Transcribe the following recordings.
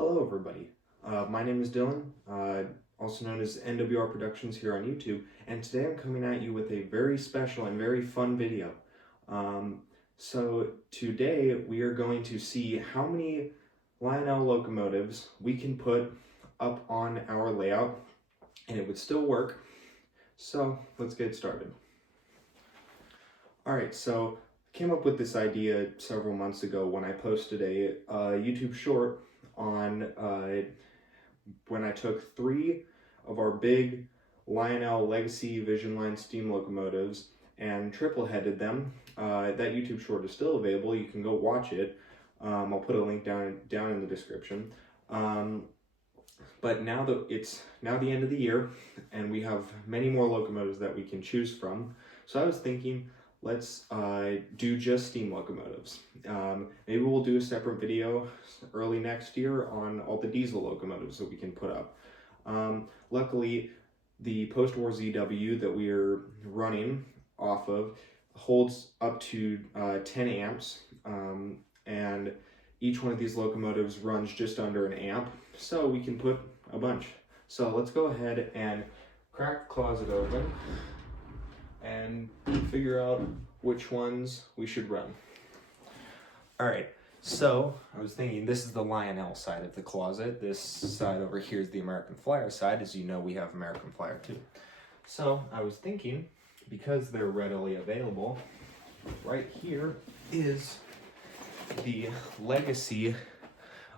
Hello everybody, my name is Dylan, also known as NWR Productions here on YouTube, and today I'm coming at you with a very special and very fun video. So today we are going to see how many Lionel locomotives we can put up on our layout and it would still work. So let's get started. Alright, so I came up with this idea several months ago when I posted a YouTube short on when I took 3 of our big Lionel Legacy Vision Line steam locomotives and triple-headed them. That YouTube short is still available. You can go watch it. I'll put a link down in the description. But now that it's the end of the year and we have many more locomotives that we can choose from, so I was thinking, let's do just steam locomotives. Maybe we'll do a separate video early next year on all the diesel locomotives that we can put up. Luckily, the post-war ZW that we are running off of holds up to 10 amps, and each one of these locomotives runs just under an amp, so we can put a bunch. So let's go ahead and crack the closet open and figure out which ones we should run. Alright, so I was thinking this is the Lionel side of the closet. This side over here is the American Flyer side. As you know, we have American Flyer too. So I was thinking, because they're readily available, right here is the Legacy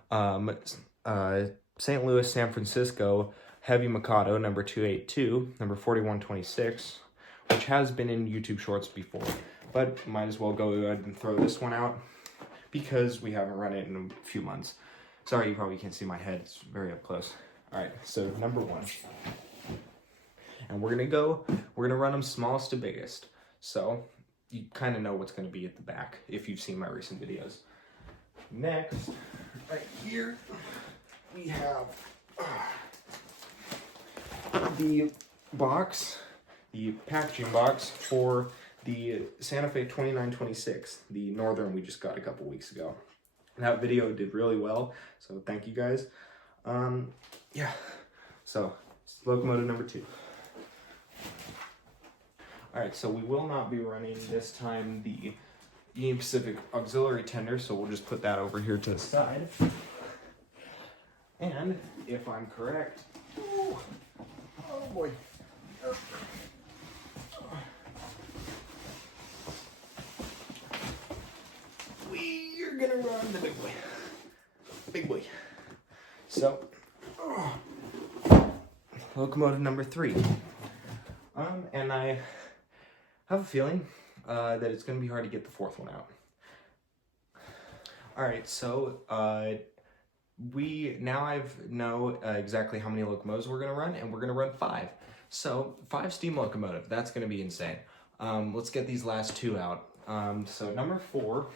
St. Louis, San Francisco Heavy Mikado number 282, number 4126, which has been in YouTube Shorts before, but might as well go ahead and throw this one out because we haven't run it in a few months. Sorry, you probably can't see my head, it's very up close. All right, so number 1. And we're gonna run them smallest to biggest. So you kind of know what's gonna be at the back if you've seen my recent videos. Next, right here, we have the box, the packaging box for the Santa Fe 2926, the Northern we just got a couple weeks ago. That video did really well, so thank you guys. Yeah, so locomotive number 2. Alright, so we will not be running this time the Union Pacific auxiliary tender, so we'll just put that over here to the side. And if I'm correct, oh boy. We're gonna run the big boy. Big boy. So, locomotive number 3. And I have a feeling that it's gonna be hard to get the 4th one out. Alright, so we now know exactly how many locomotives we're gonna run, and we're gonna run 5. So 5 steam locomotive, that's gonna be insane. Let's get these last 2 out. So number 4.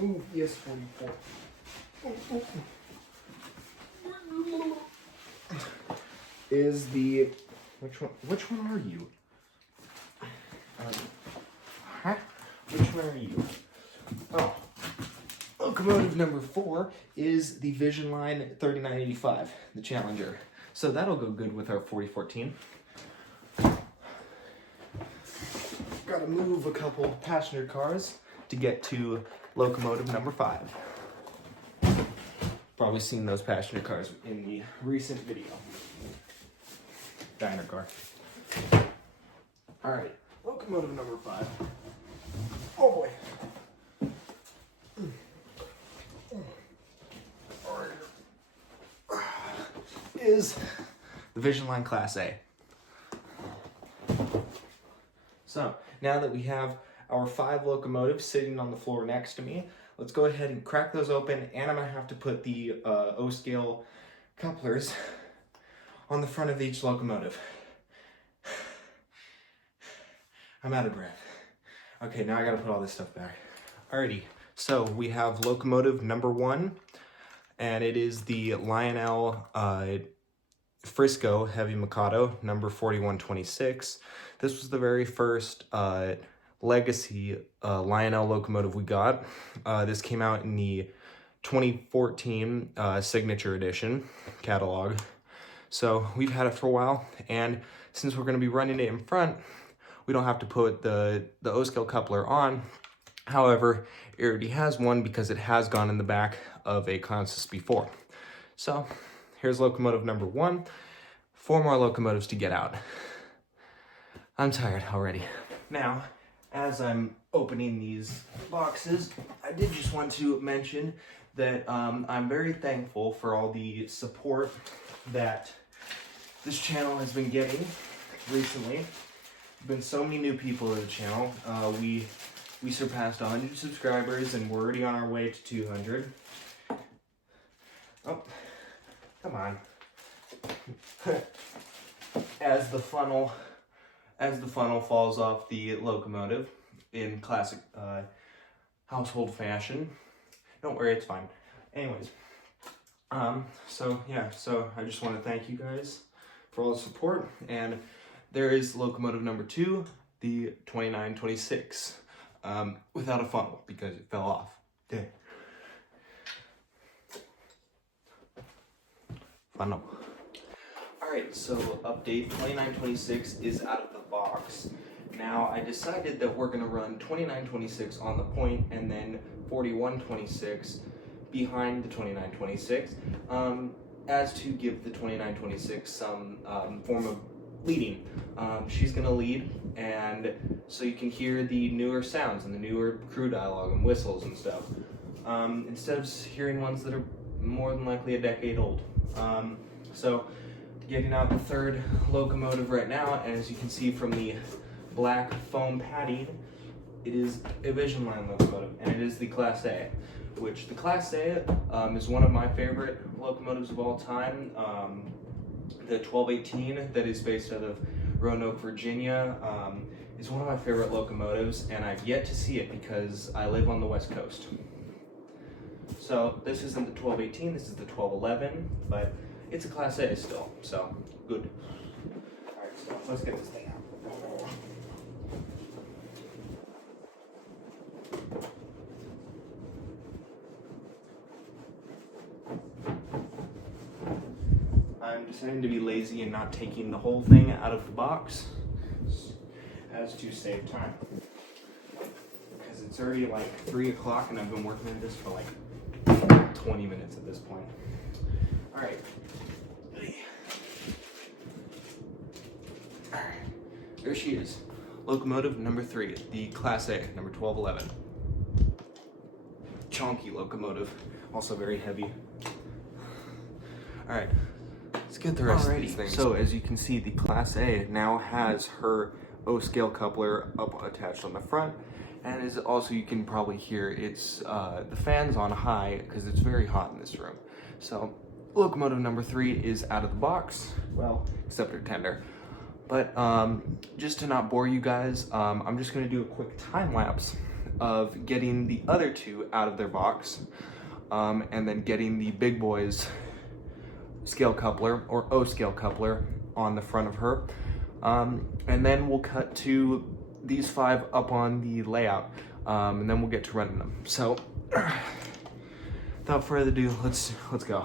Move, yes, 44. Is the, which one are you? Which one are you? Oh, locomotive number 4 is the Vision Line 3985, the Challenger. So that'll go good with our 4014. Gotta move a couple passenger cars to get to locomotive number 5. Probably seen those passenger cars in the recent video. Diner car. Alright, locomotive number 5. Oh boy. Is the Vision Line Class A. So, now that we have our 5 locomotives sitting on the floor next to me, let's go ahead and crack those open, and I'm going to have to put the O-scale couplers on the front of each locomotive. I'm out of breath. Okay, now I got to put all this stuff back. Alrighty, so we have locomotive number 1, and it is the Lionel Frisco Heavy Mikado, number 4126. This was the very first legacy Lionel locomotive we got. This came out in the 2014 signature edition catalog. So we've had it for a while, and since we're going to be running it in front, we don't have to put the O-scale coupler on. However, it already has one because it has gone in the back of a consist before. So here's locomotive number 1. 4 more locomotives to get out. I'm tired already. Now, as I'm opening these boxes, I did just want to mention that I'm very thankful for all the support that this channel has been getting recently. There's been so many new people to the channel. We surpassed 100 subscribers and we're already on our way to 200. Oh, come on. As the funnel falls off the locomotive in classic household fashion. Don't worry, it's fine. Anyways, so I just want to thank you guys for all the support, and there is locomotive number 2, the 2926, without a funnel because it fell off. Yeah. Funnel. Alright, so update 2926 is out of the box. Now I decided that we're going to run 2926 on the point and then 4126 behind the 2926 as to give the 2926 some form of leading. She's going to lead, and so you can hear the newer sounds and the newer crew dialogue and whistles and stuff instead of hearing ones that are more than likely a decade old. So getting out the third locomotive right now, and as you can see from the black foam padding, it is a Vision Line locomotive, and it is the Class A, which the Class A is one of my favorite locomotives of all time. The 1218 that is based out of Roanoke, Virginia, is one of my favorite locomotives, and I've yet to see it because I live on the West Coast. So this isn't the 1218, this is the 1211, but it's a Class A still, so good. Alright, so let's get this thing out. I'm deciding to be lazy and not taking the whole thing out of the box as to save time. Because it's already like 3 o'clock and I've been working on this for like 20 minutes at this point. Alright. There she is. Locomotive number 3, the Class A, number 1211. Chonky locomotive, also very heavy. Alright, let's get the rest of these things. So as you can see, the Class A now has her O-scale coupler up attached on the front, and is also, you can probably hear it's the fan's on high because it's very hot in this room. So locomotive number 3 is out of the box, well, except her tender. But just to not bore you guys, I'm just going to do a quick time lapse of getting the other 2 out of their box, and then getting the big boys scale coupler or O-scale coupler on the front of her, and then we'll cut to these 5 up on the layout, and then we'll get to running them. So without further ado, let's go.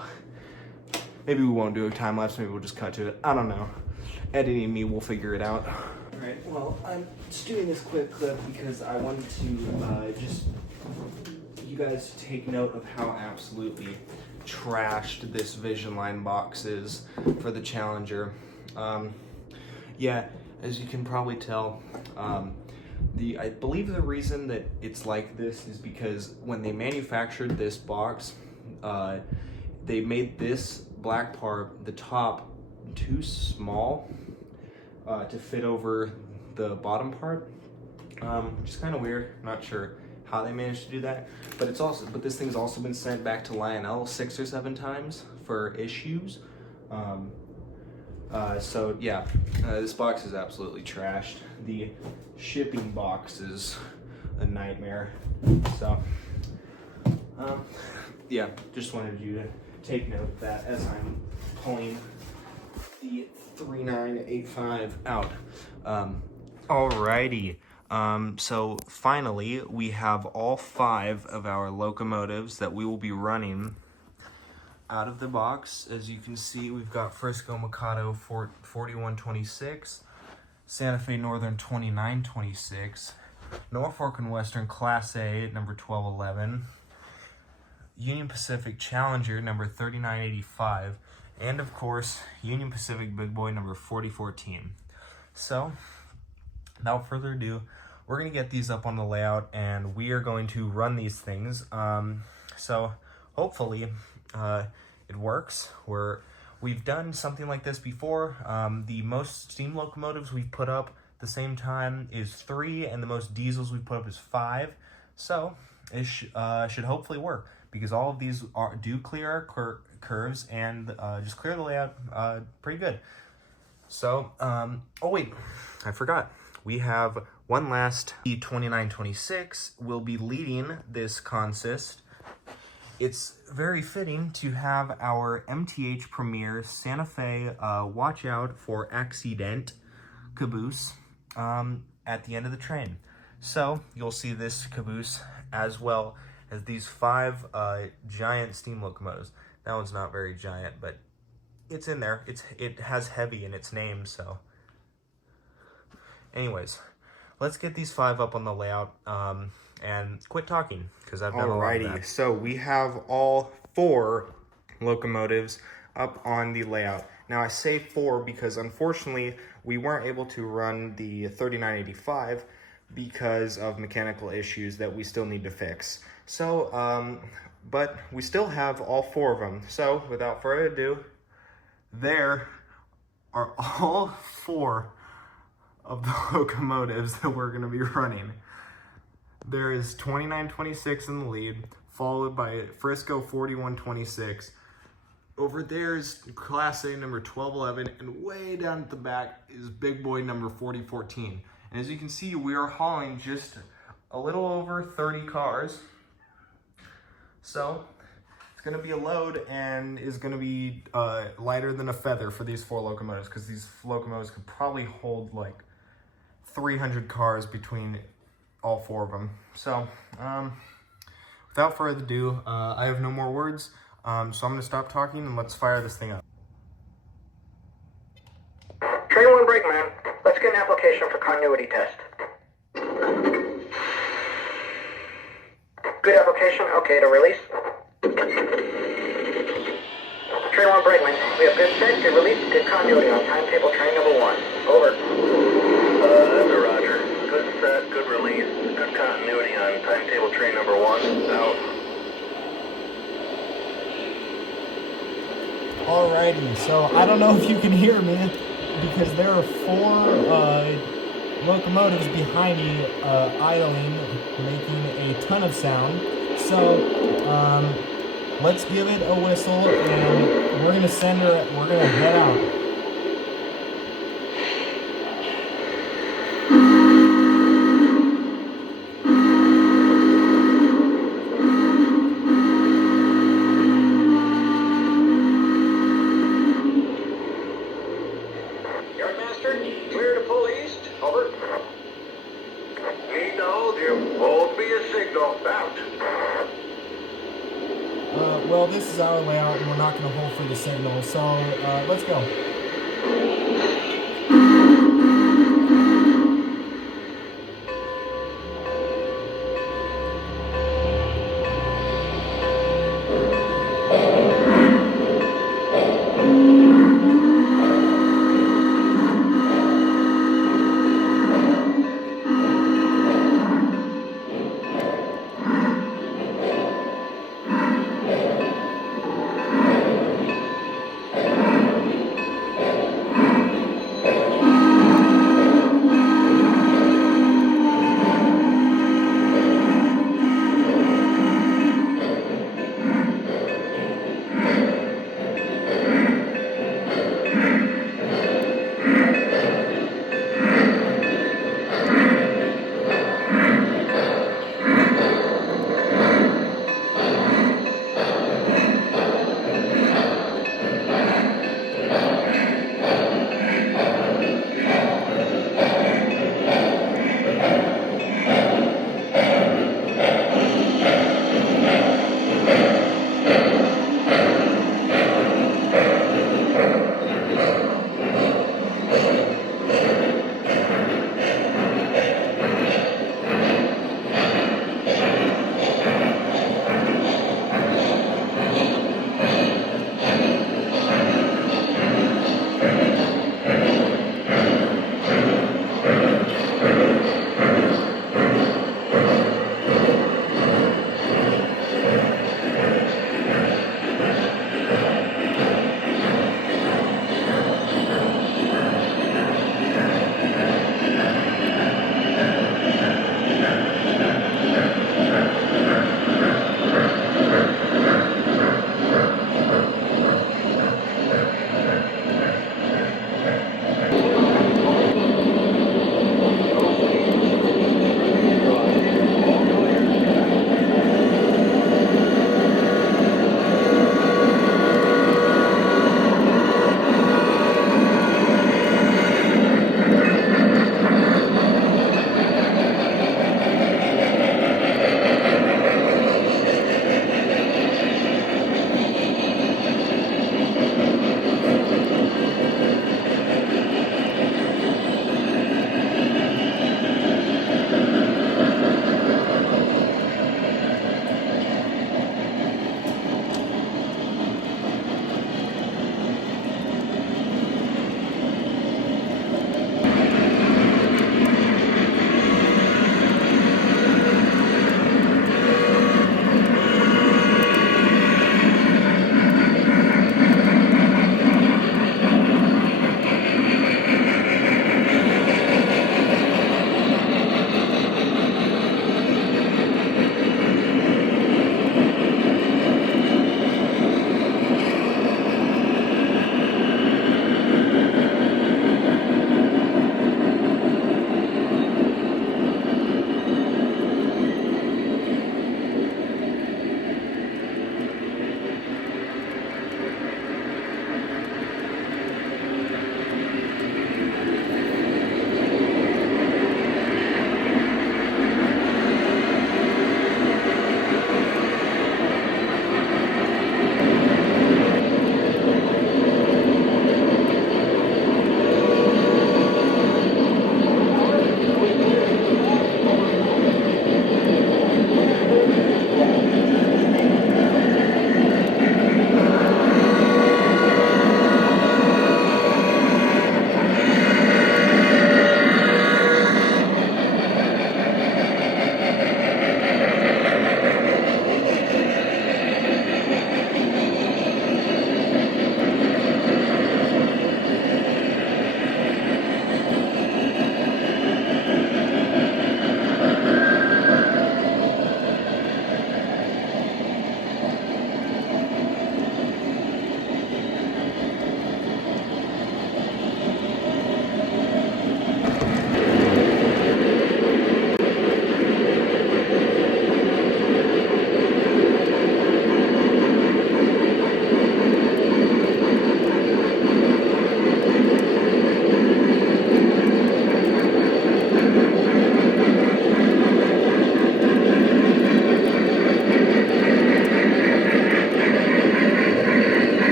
Maybe we won't do a time lapse, maybe we'll just cut to it. I don't know. Editing me will figure it out. Alright, well, I'm just doing this quick clip because I wanted to just you guys to take note of how absolutely trashed this Vision Line box is for the Challenger. Yeah, as you can probably tell, I believe the reason that it's like this is because when they manufactured this box, they made this black part, the top, too small to fit over the bottom part, which is kind of weird. I'm not sure how they managed to do that, but this thing's also been sent back to Lionel 6 or 7 times for issues. So yeah, this box is absolutely trashed. The shipping box is a nightmare. So yeah, just wanted you to take note of that as I'm pulling the 3985 out. Alrighty. So finally, we have all 5 of our locomotives that we will be running out of the box. As you can see, we've got Frisco Mikado 4126, Santa Fe Northern 2926, Norfolk and Western Class A number 1211, Union Pacific Challenger number 3985, and of course, Union Pacific Big Boy number 4014. So, without further ado, we're going to get these up on the layout and we are going to run these things. So hopefully it works. We've done something like this before. The most steam locomotives we've put up at the same time is 3, and the most diesels we've put up is 5. So it should hopefully work, because all of these do clear our curves and just clear the layout pretty good. So, oh wait, I forgot. We have one last E2926 will be leading this consist. It's very fitting to have our MTH Premier Santa Fe Watch Out for Accident caboose at the end of the train. So you'll see this caboose as well as these 5 giant steam locomotives. That one's not very giant, but it's in there. It has heavy in its name, so. Anyways, let's get these 5 up on the layout and quit talking, because I've done a lot of that. So we have all 4 locomotives up on the layout. Now I say 4 because unfortunately we weren't able to run the 3985 because of mechanical issues that we still need to fix. So, but we still have all 4 of them. So without further ado, there are all 4 of the locomotives that we're going to be running. There is 2926 in the lead, followed by Frisco 4126. Over there is Class A number 1211, and way down at the back is Big Boy number 4014. And as you can see, we are hauling just a little over 30 cars. So it's going to be a load, and is going to be lighter than a feather for these 4 locomotives, because these locomotives could probably hold like 300 cars between all 4 of them. So, without further ado, I have no more words, so I'm going to stop talking and let's fire this thing up. Train 1 brakeman, let's get an application for continuity test. Good application, okay to release. Train 1 brakeman, we have good set, good release, good continuity on timetable train number 1. Over. That's a roger. Good set, good release, good continuity on timetable train number 1. Out. Alrighty, so I don't know if you can hear me because there are 4 locomotives behind me idling, making a ton of sound. So let's give it a whistle and we're gonna head out. Clear to pull east. Over. Need to hold you. Hold me a signal. Out. Well, this is our layout and we're not going to hold for the signal, so let's go.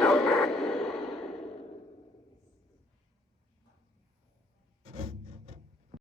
Out.